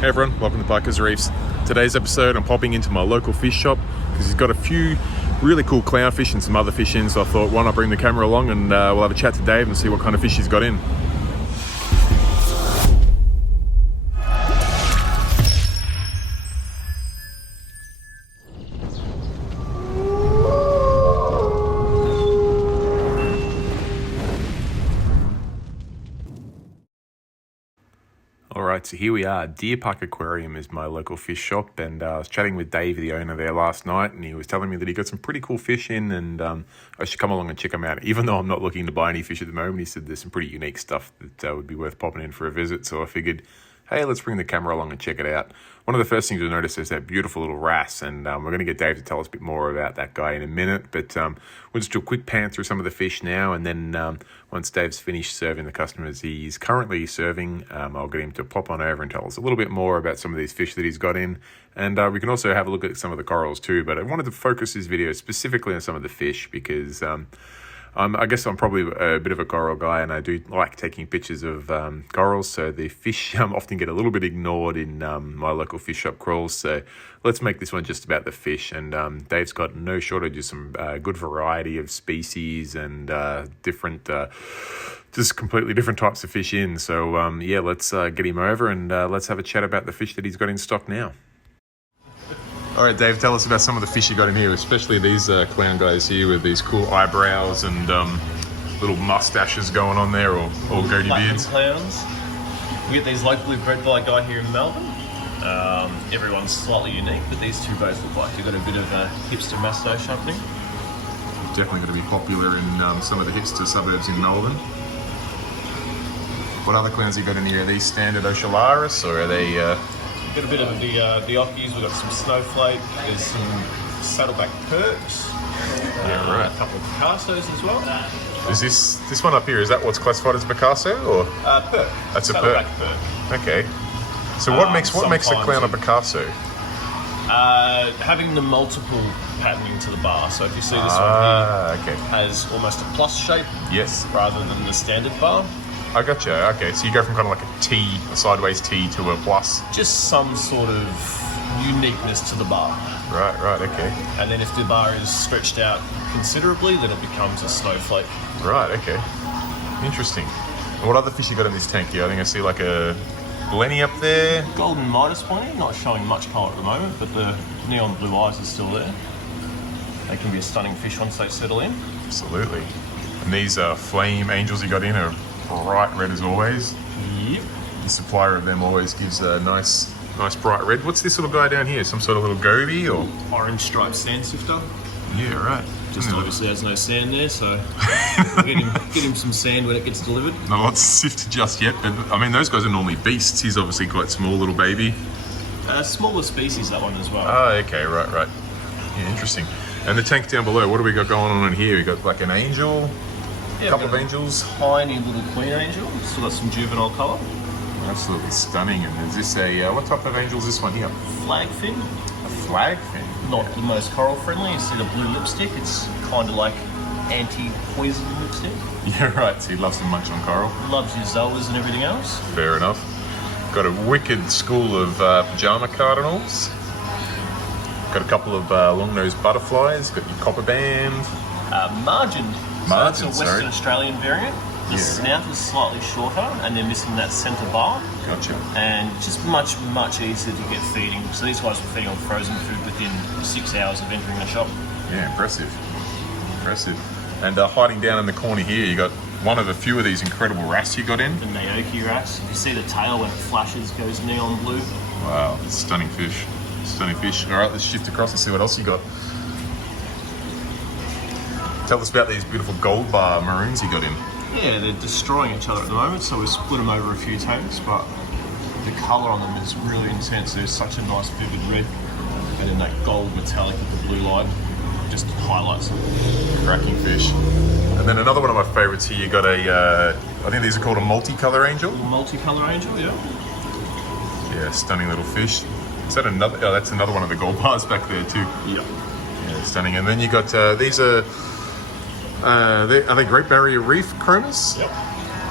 Hey everyone, welcome to Parker's Reefs. Today's episode I'm popping into my local fish shop because he's got a few really cool clownfish and some other fish in, so I thought why not bring the camera along and we'll have a chat to Dave and see what kind of fish he's got in. Alright, so here we are. DeerPark Aquarium is my local fish shop, and I was chatting with Dave, the owner there, last night, and he was telling me that he got some pretty cool fish in, and I should come along and check them out. Even though I'm not looking to buy any fish at the moment, he said there's some pretty unique stuff that would be worth popping in for a visit, so I figured, hey, let's bring the camera along and check it out. One of the first things to notice is that beautiful little wrasse, and we're going to get Dave to tell us a bit more about that guy in a minute, but we'll just do a quick pan through some of the fish now, and then once Dave's finished serving the customers he's currently serving, I'll get him to pop on over and tell us a little bit more about some of these fish that he's got in, and we can also have a look at some of the corals too, but I wanted to focus this video specifically on some of the fish because I guess I'm probably a bit of a coral guy, and I do like taking pictures of corals, so the fish often get a little bit ignored in my local fish shop crawls, so let's make this one just about the fish. And Dave's got no shortage of some good variety of species and different, just completely different types of fish in, so yeah, let's get him over and let's have a chat about the fish that he's got in stock now. All right, Dave, tell us about some of the fish you got in here, especially these clown guys here with these cool eyebrows and little mustaches going on there, or goatee beards. Clowns. We get these locally bred by a guy here in Melbourne. Everyone's slightly unique, but these two both look like you've got a bit of a hipster mustache happening. Definitely going to be popular in some of the hipster suburbs in Melbourne. What other clowns have you got in here? Are these standard Ocellaris, or are they... Got a bit of the Ockies, we've got some snowflake, there's some saddleback perks, yeah, right. A couple of Picassos as well. Is this one up here, is that what's classified as Picasso, or? Perk. That's a saddleback perk. Okay. So what makes a clown a Picasso? Having the multiple patterning to the bar. So if you see this one here, okay, has almost a plus shape, yes, rather than the standard bar. I gotcha. Okay, so you go from kind of like a T, a sideways T, to a plus. Just some sort of uniqueness to the bar. Right, okay. And then if the bar is stretched out considerably, then it becomes a snowflake. Right, okay. Interesting. And what other fish you got in this tank here? I think I see like a blenny up there. Golden Midas pointy, not showing much colour at the moment, but the neon blue eyes are still there. They can be a stunning fish once they settle in. Absolutely. And these flame angels you got in are bright red as always. Yep. The supplier of them always gives a nice bright red. What's this little guy down here? Some sort of little goby or? Orange striped sand sifter. Yeah, right. Just obviously has no sand there, so get him some sand when it gets delivered. No, not sifted just yet, but I mean, those guys are normally beasts. He's obviously quite small little baby. Smaller species, that one as well. Oh, okay, right. Yeah, interesting. And the tank down below, what do we got going on in here? We got like an angel, a couple of angels. Tiny little queen angel, still got some juvenile colour. Absolutely stunning. And is this what type of angel is this one here? Flagfin. A flagfin? Not the most coral friendly. You see the blue lipstick? It's kind of like anti-poison lipstick. Yeah, right. So he loves to munch on coral. Loves your zoas and everything else. Fair enough. Got a wicked school of pajama cardinals. Got a couple of long-nosed butterflies. Got your copper band. Margined. Margin, so it's a Western Australian variant. The snout is slightly shorter, and they're missing that centre bar. Gotcha. And just much easier to get feeding. So these guys were feeding on frozen food within 6 hours of entering the shop. Yeah, impressive. And hiding down in the corner here, you got one of a few of these incredible wrasse you got in. The Naoki wrasse. You see the tail when it flashes goes neon blue. Wow, it's stunning fish. All right, let's shift across and see what else you got. Tell us about these beautiful gold bar maroons you got in. Yeah, they're destroying each other at the moment, so we've split them over a few tanks, but the colour on them is really intense. There's such a nice vivid red, and then that gold metallic with the blue line just highlights them. Cracking fish. And then another one of my favourites here, you got I think these are called a multicolored angel? Multicolored angel, yeah. Yeah, stunning little fish. Is that another? Oh, that's another one of the gold bars back there too. Yep. Yeah, stunning. And then you got these are they Great Barrier Reef Chromis? Yep.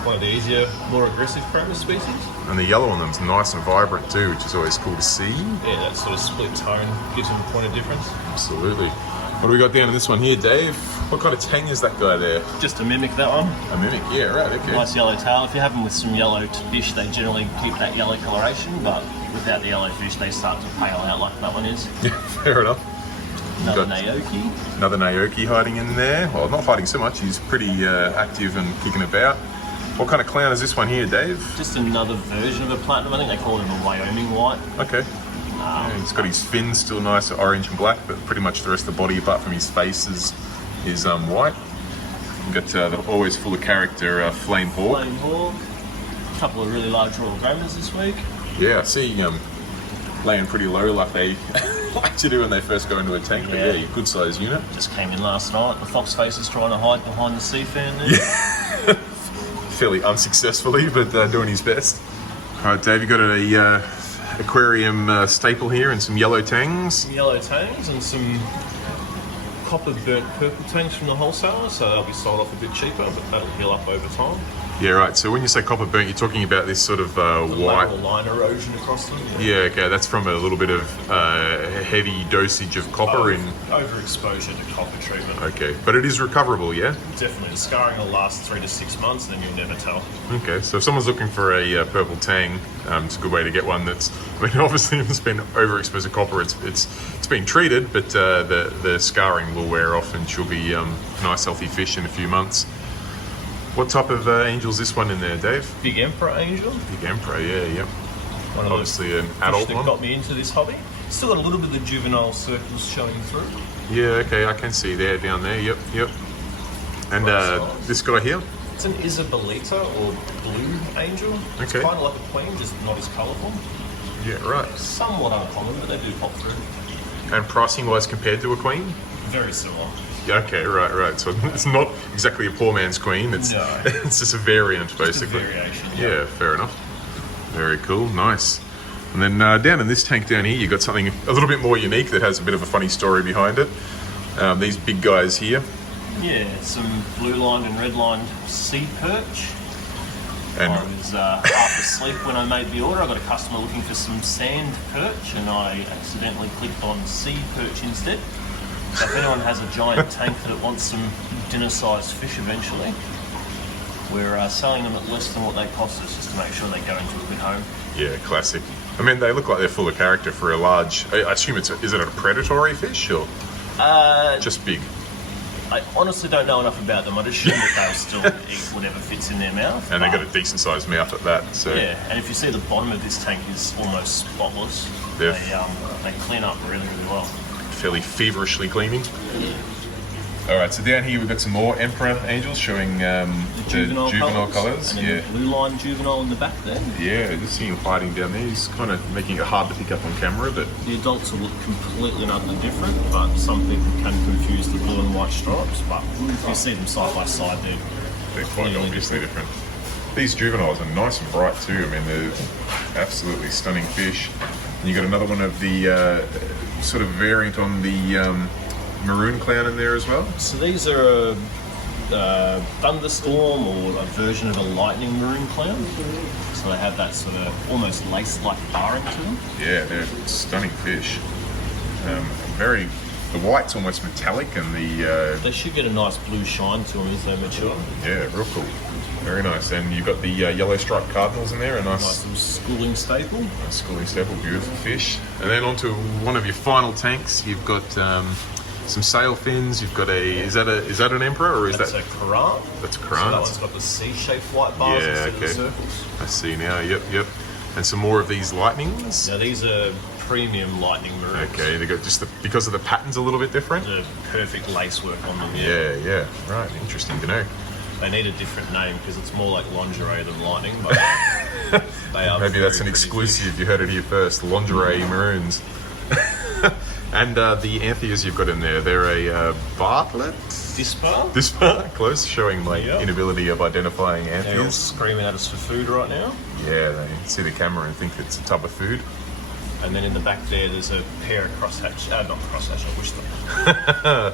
one of the easier, more aggressive Chromis species. And the yellow on them's nice and vibrant too, which is always cool to see. Yeah, that sort of split tone gives them a point of difference. Absolutely. What do we got down in this one here, Dave? What kind of Tang is that guy there? Just to mimic that one. A mimic, yeah, right, okay. Nice yellow tail. If you have them with some yellow fish, they generally keep that yellow coloration, but without the yellow fish, they start to pale out like that one is. Yeah, fair enough. Another Naoki. Another Naoki hiding in there. Well, not hiding so much, he's pretty active and kicking about. What kind of clown is this one here, Dave? Just another version of a platinum. I think they call him a Wyoming white. Okay. Yeah, he's got his fins still nice, orange and black, but pretty much the rest of the body, apart from his face, is white. We've got the always full of character Flame Hawk. Flame Hawk. A couple of really large Royal Grammars this week. Yeah, I see laying pretty low like they like to do when they first go into a tank. But yeah, good size unit. Just came in last night. The fox face is trying to hide behind the sea fan there. Yeah. Fairly unsuccessfully, but doing his best. All right, Dave, you got a aquarium staple here and some yellow Tangs. Some yellow Tangs and some copper burnt purple Tangs from the wholesaler, so they'll be sold off a bit cheaper, but that'll heal up over time. Yeah, right. So when you say copper burnt, you're talking about this sort of white line erosion across them. Yeah, okay. That's from a little bit of heavy dosage of copper in overexposure to copper treatment. Okay, but it is recoverable, yeah? Definitely. The scarring will last 3 to 6 months, and then you'll never tell. Okay, so if someone's looking for a purple Tang, it's a good way to get one that's. I mean, obviously, if it's been overexposed to copper, it's been treated, but the scarring will wear off, and she'll be nice, healthy fish in a few months. What type of angel's this one in there, Dave? Big Emperor Angel. Big Emperor, yeah, yep. One of obviously an adult that one. Got me into this hobby. Still got a little bit of the juvenile circles showing through. Yeah, okay, I can see there, down there, yep. And this guy here? It's an Isabelita or blue angel. It's Okay. kind of like a queen, just not as colourful. Yeah, right. Somewhat uncommon, but they do pop through. And pricing-wise compared to a queen? Very similar. Yeah, okay, right. So it's not exactly a poor man's queen. It's No. it's just a variant, basically. Just a variation. Yeah, fair enough. Very cool, nice. And then down in this tank down here, you've got something a little bit more unique that has a bit of a funny story behind it. These big guys here. Yeah, some blue-lined and red-lined sea perch. And I was half asleep when I made the order. I got a customer looking for some sand perch, and I accidentally clicked on sea perch instead. So if anyone has a giant tank that wants some dinner-sized fish eventually, we're selling them at less than what they cost us, just to make sure they go into a good home. yeah, classic. I mean, they look like they're full of character for a large. I assume is it a predatory fish or just big? I honestly don't know enough about them. I'd assume that they'll still eat whatever fits in their mouth. And they've got a decent sized mouth at that. So Yeah, and if you see the bottom of this tank is almost spotless. Yeah. They clean up really, really well. fairly feverishly cleaning. All right, so down here we've got some more Emperor Angels showing the juvenile colours. And then Yeah. the blue line juvenile in the back there. Yeah, just seeing him hiding down there. He's kind of making it hard to pick up on camera, but The adults will look completely and utterly different, but some people can confuse the blue and white stripes. But if you see them side by side, they're quite obviously different. These juveniles are nice and bright too. I mean, they're absolutely stunning fish. And you got another one of the sort of variant on the maroon clown in there as well. So these are a thunderstorm or a version of a lightning maroon clown. So they have that sort of almost lace-like barring to them. Yeah, they're stunning fish. The white's almost metallic, and the They should get a nice blue shine to them as they mature. yeah, real cool. Very nice. And you've got the yellow striped cardinals in there, a Nice little schooling staple. nice schooling staple, beautiful fish. And then onto one of your final tanks, you've got some sail fins. You've got is that an Emperor or is That's that a Karan. that's a So Quran? that one's got the C-shaped white bars Yeah, instead of the okay. circles. I see now. Yep. And some more of these lightnings. Now these are premium lightning maroons. Okay, they got just because of the patterns a little bit different. The perfect lace work on them. Yeah. Right. Interesting to know. They need a different name because it's more like lingerie than lightning, but they are. Maybe that's an very pretty exclusive. You heard it here first. Lingerie maroons. And the Antheas you've got in there, they're a Bartlett. fish. Dispar. This part close, showing my Yeah. inability of identifying They're all Antheas. screaming at us for food right now. Yeah, they see the camera and think it's a tub of food. And then in the back there's a pair of crosshatch, not crosshatch, I wish them.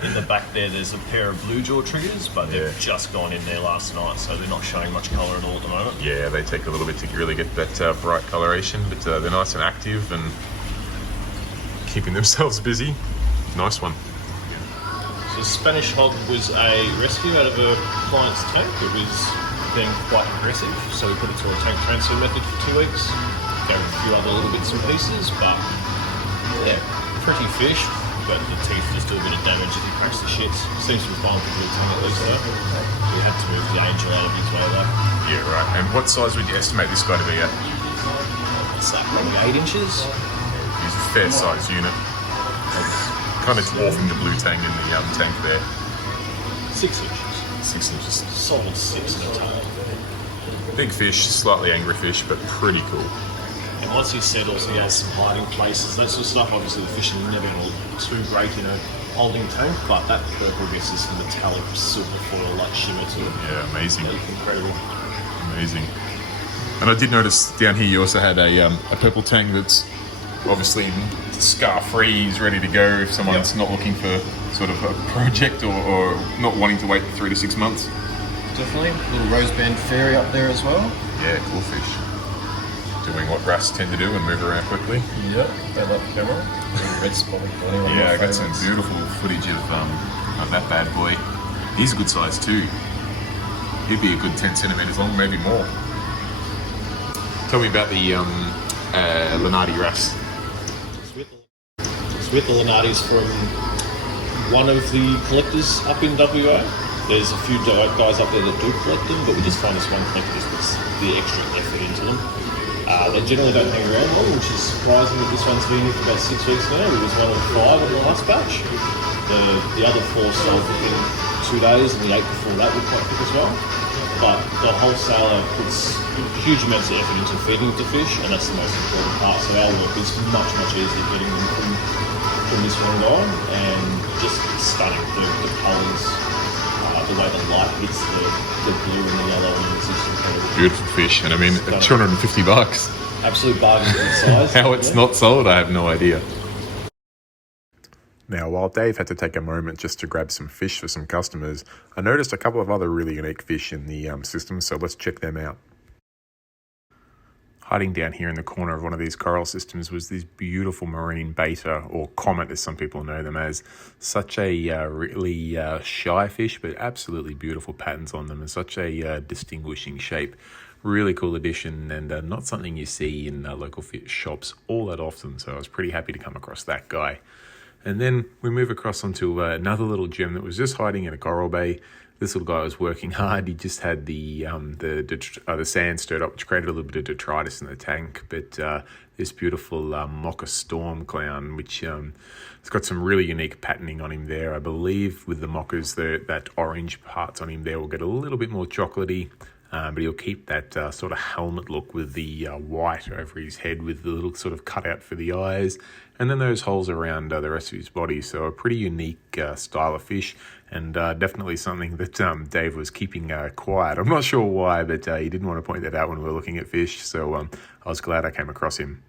In the back there's a pair of blue jaw triggers, but they've just gone in there last night, so they're not showing much colour at all at the moment. Yeah, they take a little bit to really get that bright coloration, but they're nice and active and keeping themselves busy. Nice one. So the Spanish hog was a rescue out of a client's tank. It was being quite aggressive, so we put it through a tank transfer method for 2 weeks. Gave it a few other little bits and pieces, but yeah, pretty fish. But the teeth just do a bit of damage if he cracks the shits. Seems to be fine with the tongue at least though. We had to move the angel out of his way though. Yeah, right. And what size would you estimate this guy to be at? It's probably 8 inches. He's a fair size unit. Kind of dwarfing the blue tang in the tank there. 6 inches. 6 inches. Solid 6 in a tongue. Big fish, slightly angry fish, but pretty cool. And once he settles, he has some hiding places, that sort of stuff. Obviously, the fishing never going to look too great in a holding tank, but that purple gets this metallic silver foil like shimmer to it. Yeah, amazing. It's incredible. Amazing. And I did notice down here you also had a purple tang that's obviously scar-free. He's ready to go if someone's not looking for sort of a project or not wanting to wait 3 to 6 months. Definitely. Little roseband fairy up there as well. Yeah, cool fish. Doing what wrasse tend to do and move around quickly. Yep, they love the camera. Red spot. Yeah, I got some beautiful footage of that bad boy. He's a good size too. He'd be a good 10 centimeters long, maybe more. Tell me about the Lenardi wrasse. It's with the Lenatis from one of the collectors up in WA. There's a few guys up there that do collect them, but we just find this one collector just puts the extra effort into them. They generally don't hang around long, which is surprising that this one's been here for about 6 weeks now. It was one of 5 in the last batch. The other 4 sold within 2 days, and the 8 before that were quite quick as well. But the wholesaler puts huge amounts of effort into feeding the fish, and that's the most important part. So our work is much, much easier getting them from this one on, and just stunning. The colours, the way the light hits the blue and the yellow, and it's just incredible. Beautiful fish, and I mean, $250. Absolute bargain for the size. How it's not sold, I have no idea. Now, while Dave had to take a moment just to grab some fish for some customers, I noticed a couple of other really unique fish in the system, so let's check them out. Hiding down here in the corner of one of these coral systems was this beautiful marine beta, or comet as some people know them as. Such a really shy fish, but absolutely beautiful patterns on them, and such a distinguishing shape. Really cool addition, and not something you see in local fish shops all that often, so I was pretty happy to come across that guy. And then we move across onto another little gem that was just hiding in a coral bay. This little guy was working hard. He just had the sand stirred up, which created a little bit of detritus in the tank. But this beautiful mocha storm clown, which it's got some really unique patterning on him there. I believe with the mochas, that orange parts on him there will get a little bit more chocolatey. But he'll keep that sort of helmet look with the white over his head with the little sort of cutout for the eyes, and then those holes around the rest of his body. So a pretty unique style of fish, and definitely something that Dave was keeping quiet. I'm not sure why, but he didn't want to point that out when we were looking at fish, so I was glad I came across him.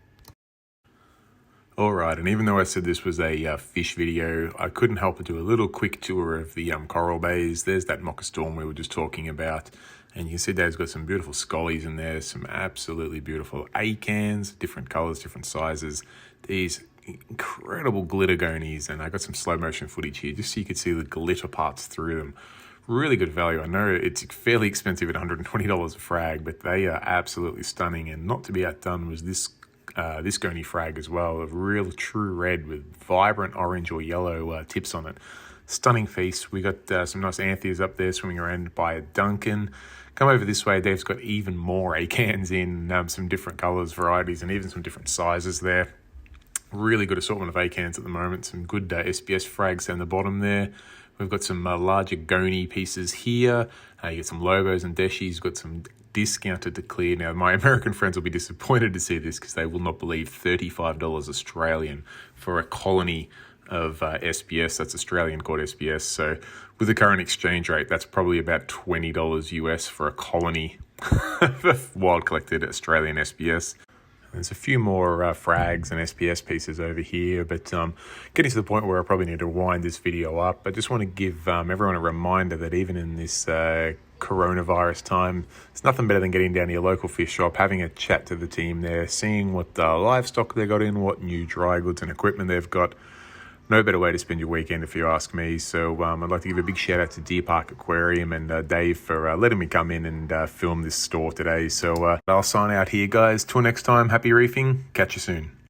Alright, and even though I said this was a fish video, I couldn't help but do a little quick tour of the coral bays. There's that mocha storm we were just talking about. And you can see Dave's got some beautiful scollies in there, some absolutely beautiful acans, different colours, different sizes. These incredible glitter gonies, and I got some slow motion footage here just so you could see the glitter parts through them. Really good value. I know it's fairly expensive at $120 a frag, but they are absolutely stunning. And not to be outdone was this goni frag as well, a real true red with vibrant orange or yellow tips on it. Stunning feast. We got some nice anthias up there swimming around by a Duncan. Come over this way, Dave's got even more acans in some different colours, varieties, and even some different sizes there. Really good assortment of acans at the moment. Some good SBS frags down the bottom there. We've got some larger goni pieces here. You got some Lobos and Deshies. Got some discounted to clear. Now, my American friends will be disappointed to see this because they will not believe $35 Australian for a colony of SBS. That's Australian called SBS. So with the current exchange rate, that's probably about $20 US for a colony of wild collected Australian SBS. There's a few more frags and SPS pieces over here, but getting to the point where I probably need to wind this video up. I just want to give everyone a reminder that even in this coronavirus time, it's nothing better than getting down to your local fish shop, having a chat to the team there, seeing what livestock they got in, what new dry goods and equipment they've got. No better way to spend your weekend if you ask me. So I'd like to give a big shout out to DeerPark Aquarium and Dave for letting me come in and film this store today. So I'll sign out here, guys. Till next time, happy reefing. Catch you soon.